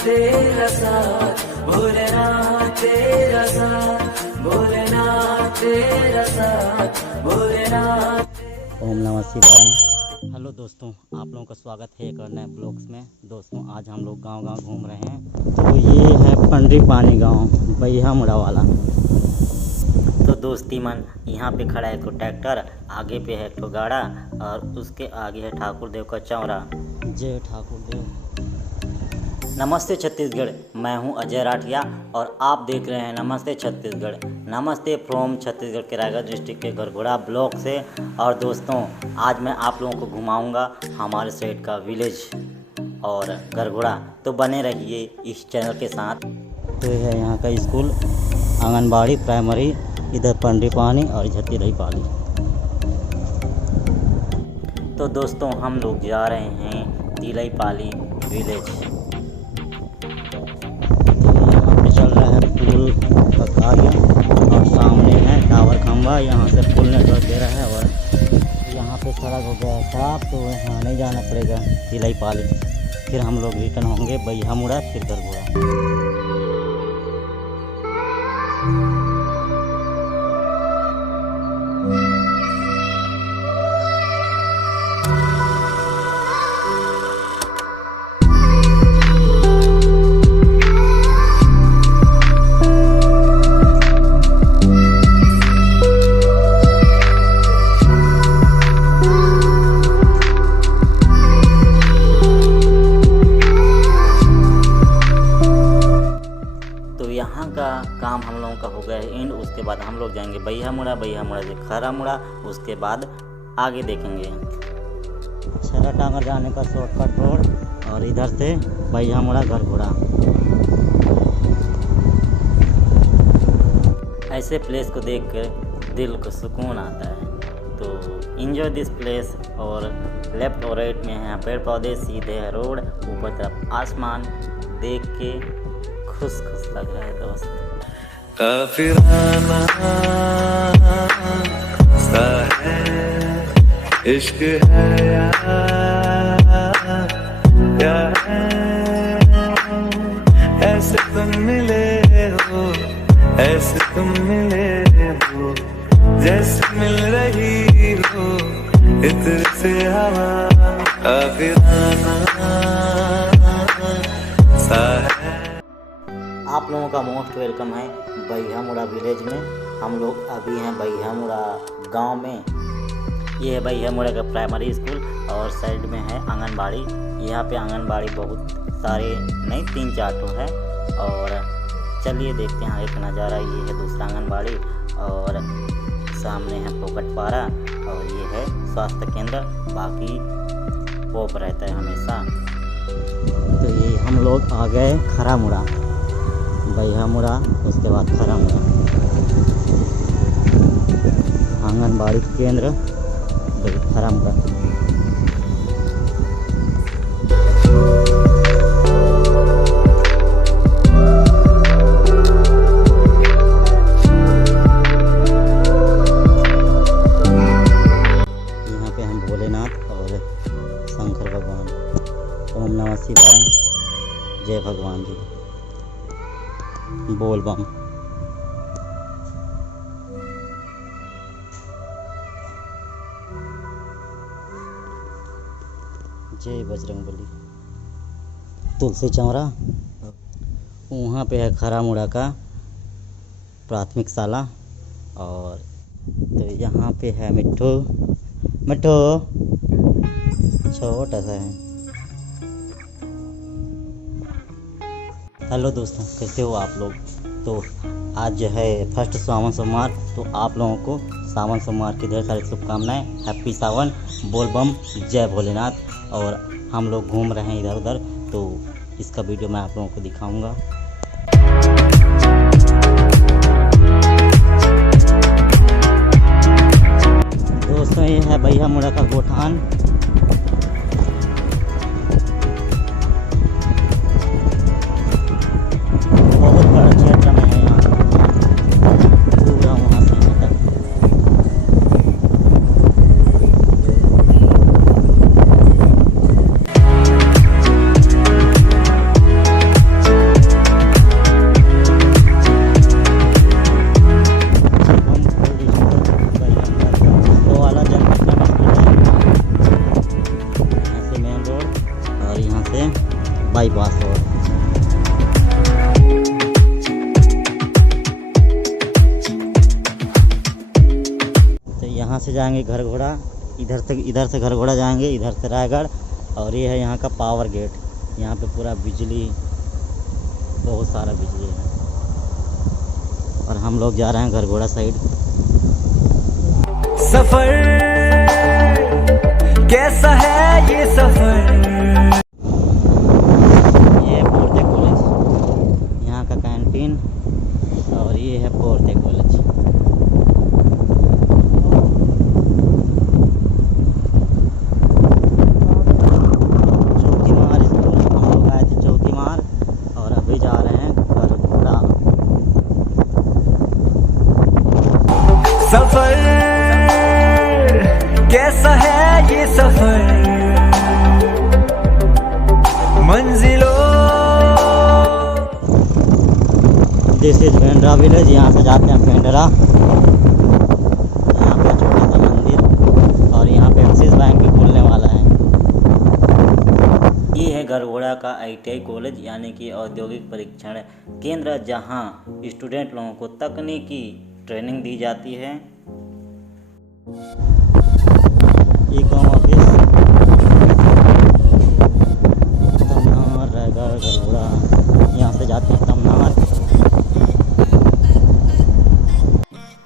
तेरा साथ, भोलेनाथ तेरा साथ, भोलेनाथ तेरा साथ, भोलेनाथ। ओम नमः शिवाय। हेलो दोस्तों, आप लोगों का स्वागत है एक और नए ब्लॉग्स में। दोस्तों आज हम लोग गांव-गांव घूम रहे हैं। तो ये है पंडरी पानी गांव, बैहा मुड़ा वाला। तो दोस्ती मन, यहाँ पे खड़ा है एक ट्रैक्टर, आगे पे है एक गाड़ा और उसके आगे है ठाकुर देव का चौरा। जय ठाकुर देव। नमस्ते छत्तीसगढ़, मैं हूं अजय राठिया और आप देख रहे हैं नमस्ते छत्तीसगढ़। नमस्ते फ्रॉम छत्तीसगढ़ के रायगढ़ डिस्ट्रिक्ट के गरघोड़ा ब्लॉक से। और दोस्तों आज मैं आप लोगों को घुमाऊंगा हमारे साइड का विलेज और गरघोड़ा। तो बने रहिए इस चैनल के साथ। तो है यहाँ का स्कूल, आंगनबाड़ी, प्राइमरी, इधर पंडरी पानी और इधर तिरई पाली। तो दोस्तों हम लोग जा रहे हैं तिरई पाली विलेज। चल रहा है पुल का कार्य और सामने है टावर खंभा, यहाँ से पुल नेटवर्क दे रहा है। और यहाँ पे सड़क हो गया है साफ, तो यहाँ नहीं जाना पड़ेगा तिलई पाली। फिर हम लोग रिटर्न होंगे बैहा मुड़ा, फिर गरघोड़ा। यहाँ का काम हम लोगों का हो गया है एंड। उसके बाद हम लोग जाएंगे बैहा मुड़ा, बैहा मुड़ा से खरा मुड़ा, उसके बाद आगे देखेंगे छरा टांगर जाने का शॉर्टकट रोड और इधर से बैहा मुड़ा गरघोड़ा। ऐसे प्लेस को देख कर दिल को सुकून आता है। तो एंजॉय दिस प्लेस। और लेफ्ट और राइट में है पेड़ पौधे, सीधे है रोड, ऊपर तरफ आसमान देख के खुश खुश लग रहा है दोस्त। काफिराना सा है, इश्क है या है, ऐसे तुम मिले हो, ऐसे तुम मिले हो, जैसे मिल रही हो इत्र से हवा। काफिराना सा है। आप लोगों का मोस्ट वेलकम है बैहा मुड़ा विलेज में। हम लोग अभी हैं बैहा मुड़ा गांव में। ये है बैहा मुड़ा का प्राइमरी स्कूल और साइड में है आंगनबाड़ी। यहाँ पे आंगनबाड़ी बहुत सारे नहीं 3-4 तो है। और चलिए देखते हैं आगे का नज़ारा। ये है दूसरा आंगनबाड़ी और सामने है फोकट पारा और ये है स्वास्थ्य केंद्र। बाकी पोप रहता है हमेशा। तो ये हम लोग आ गए खरा मुड़ा, बैहा मुड़ा, उसके बाद खरा मुड़ा। आंगनबाड़ी केंद्र खरा मुड़ा। यहाँ पे हम भोलेनाथ और शंकर भगवान। ओम नमः शिवाय, जय भगवान जी, बोल बम। जय बजरंगबली। तुलसी चौरा, वहाँ पे है खरा मुड़ा का प्राथमिक शाला। और तो यहाँ पे है मिट्ठू, मिट्ठू छोटा सा है। हेलो दोस्तों, कैसे हो आप लोग। तो आज जो है फर्स्ट सावन सोमवार, तो आप लोगों को सावन सोमवार की ढेर सारी शुभकामनाएं। हैप्पी सावन, बोल बम, जय भोलेनाथ। और हम लोग घूम रहे हैं इधर उधर, तो इसका वीडियो मैं आप लोगों को दिखाऊंगा। दोस्तों ये है बैहा मुड़ा का गोठान। बहुत बड़ा क्षेत्र में है यहाँ, पूरा वहाँ से यहाँ तक। Bypass road. तो यहाँ से जाएंगे घर घोड़ा, इधर से घर घोड़ा जाएंगे, इधर से रायगढ़। और ये है यहाँ का पावर गेट। यहाँ पे पूरा बिजली, बहुत सारा बिजली है। और हम लोग जा रहे हैं घर घोड़ा साइड। सफर कैसा है ये सफर। ये है पोर्ते कॉलेज, यहाँ का कैंटीन। और ये है पोर्ते कॉलेज। चौकीमार स्कूल, हम लोग आए थे चौकीमार और अभी जा रहे हैं घर घोड़ा। सफर कैसा है ये सफर, मंजिलों। This is Pendra village. यहाँ से जाते हैं पेंड्रा। यहाँ पे छोटा सा मंदिर और यहाँ पे एक्सिस बैंक भी खुलने वाला है। ये है घर घोड़ा का ITI कॉलेज, यानी कि औद्योगिक परीक्षण केंद्र, जहाँ स्टूडेंट लोगों को तकनीकी ट्रेनिंग दी जाती है। ई-कॉम ऑफिस, तमनार, रायगढ़, घर घोड़ा। यहाँ से जाते हैं तमनार।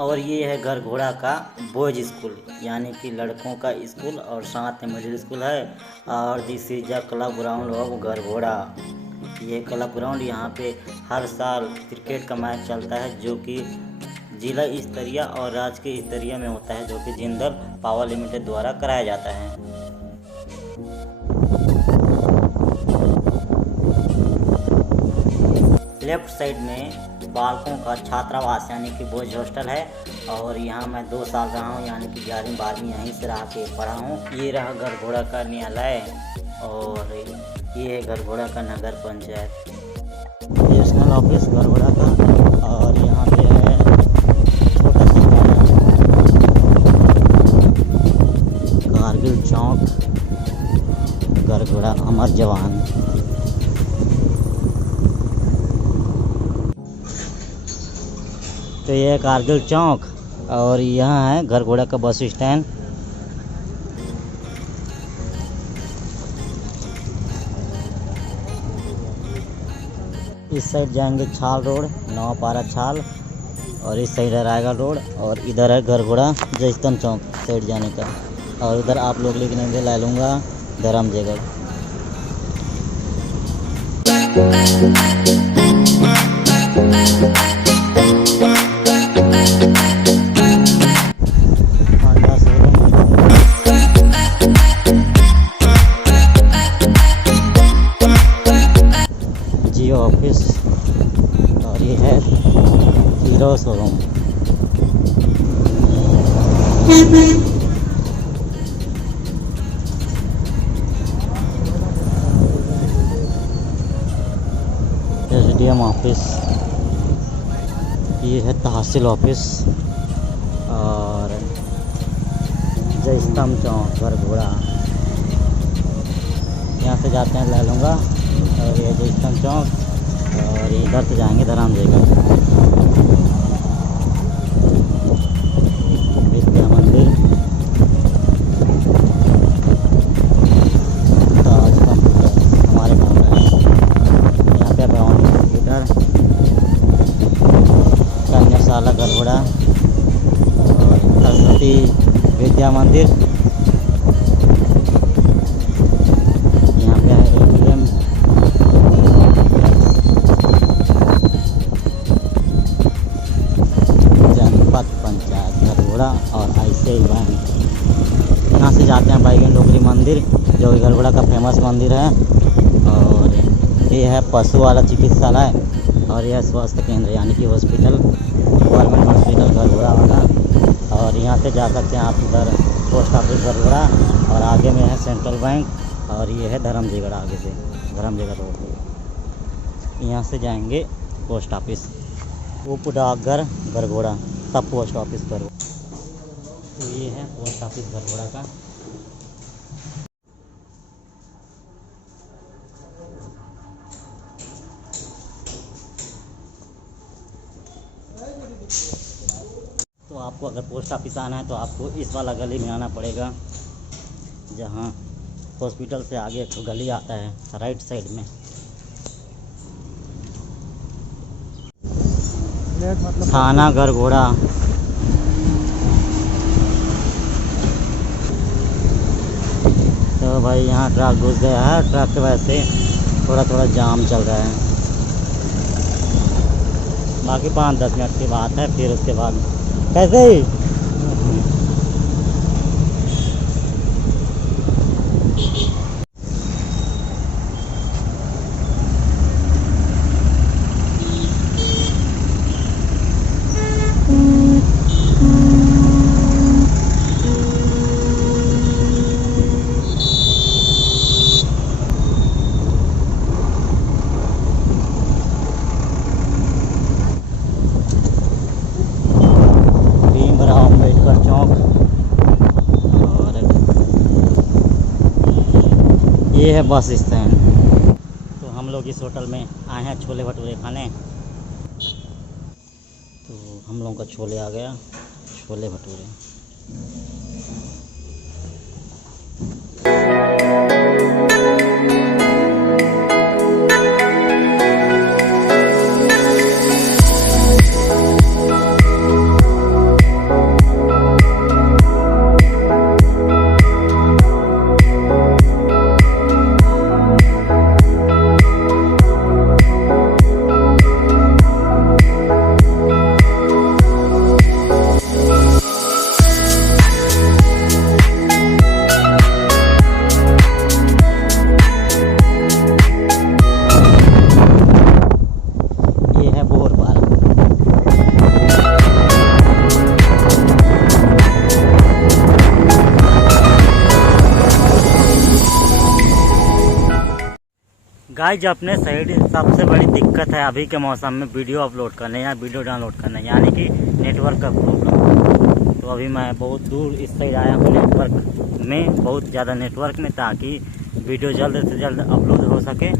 और ये है घर घोड़ा का बॉयज स्कूल, यानी कि लड़कों का स्कूल, और साथ में मिडिल स्कूल है। और this is the club ground of घर घोड़ा। ये क्लब ग्राउंड, यहाँ पे हर साल क्रिकेट का मैच चलता है, जो कि जिला स्तरीय और राज्य स्तरीय में होता है, जो कि जिंदल पावर लिमिटेड द्वारा कराया जाता है। लेफ्ट साइड में बालकों का छात्रावास, यानी कि बॉयज हॉस्टल है। और यहाँ मैं 2 साल रहा हूँ, यानी कि 11वीं 12वीं यहीं से रह के पढ़ा हूँ। ये रहा घर घोड़ा का न्यायालय और ये है घर घोड़ा का नगर पंचायत, रीजनल ऑफिस घर घोड़ा का। और यहाँ पे है छोटा सा कारगिल चौक, घर घोड़ा अमर जवान। तो ये है कारगिल चौक और यहाँ है घर घोड़ा का बस स्टैंड। इस साइड जाएंगे छाल रोड, नवापारा छाल, और इस साइड है रायगढ़ रोड। और इधर है घर घोड़ा जयस्तंभ चौक साइड जाने का। और उधर आप लोग लेके ला लूँगा धर्मजयगढ़। जियो ऑफिस, और ये है हीरो शोरूम। SDM ऑफिस, ये है तहसील ऑफिस। और जयस्तंभ चौक घर घोड़ा, यहाँ से जाते हैं ले लूँगा। और ये जयस्तंभ चौक, और इधर से जाएंगे धर्मजयगढ़। विद्या मंदिर, ताज कंप्यूटर हमारे गाँव में है। यहाँ पे भवानी कंप्यूटर, कन्याशाला घर घोड़ा, और सरस्वती विद्या मंदिर। यहाँ पे है ATM, जनपद पंचायत घर घोड़ा और ICI बैंक। यहाँ से जाते हैं बैगन डोगरी मंदिर, जो घर घोड़ा का फेमस मंदिर है। और ये है पशु वाला चिकित्सालय, और यह स्वास्थ्य केंद्र, यानी कि हॉस्पिटल, गवर्नमेंट हॉस्पिटल घर घोड़ा वाला। और यहाँ से जा सकते हैं आप इधर पोस्ट ऑफिस घर घोड़ा, और आगे में है सेंट्रल बैंक। और ये है धर्मजयगढ़, आगे से धर्मजयगढ़ रोड। यहाँ से जाएंगे पोस्ट ऑफिस, उप डाकघर घर घोड़ा, तब पोस्ट ऑफिस घर। तो ये है पोस्ट ऑफिस घर घोड़ा का। आपको अगर पोस्ट ऑफिस आना है तो आपको इस वाला गली में आना पड़ेगा, जहाँ हॉस्पिटल से आगे एक गली आता है राइट साइड में। थाना गरघोड़ा। तो भाई यहाँ ट्रक घुस गया है, ट्रक की वजह से थोड़ा जाम चल रहा है। बाकी 5-10 मिनट की बात है, फिर उसके बाद कैसे ही ये है बस स्टैंड। तो हम लोग इस होटल में आए हैं छोले भटूरे खाने। तो हम लोगों का छोले आ गया, छोले भटूरे। गाइज अपने साइड सबसे बड़ी दिक्कत है अभी के मौसम में वीडियो अपलोड करने या वीडियो डाउनलोड करने, यानी कि नेटवर्क का प्रॉब्लम। तो अभी मैं बहुत दूर इस साइड आया हूँ नेटवर्क में, बहुत ज़्यादा नेटवर्क में, ताकि वीडियो जल्द से जल्द अपलोड हो सके।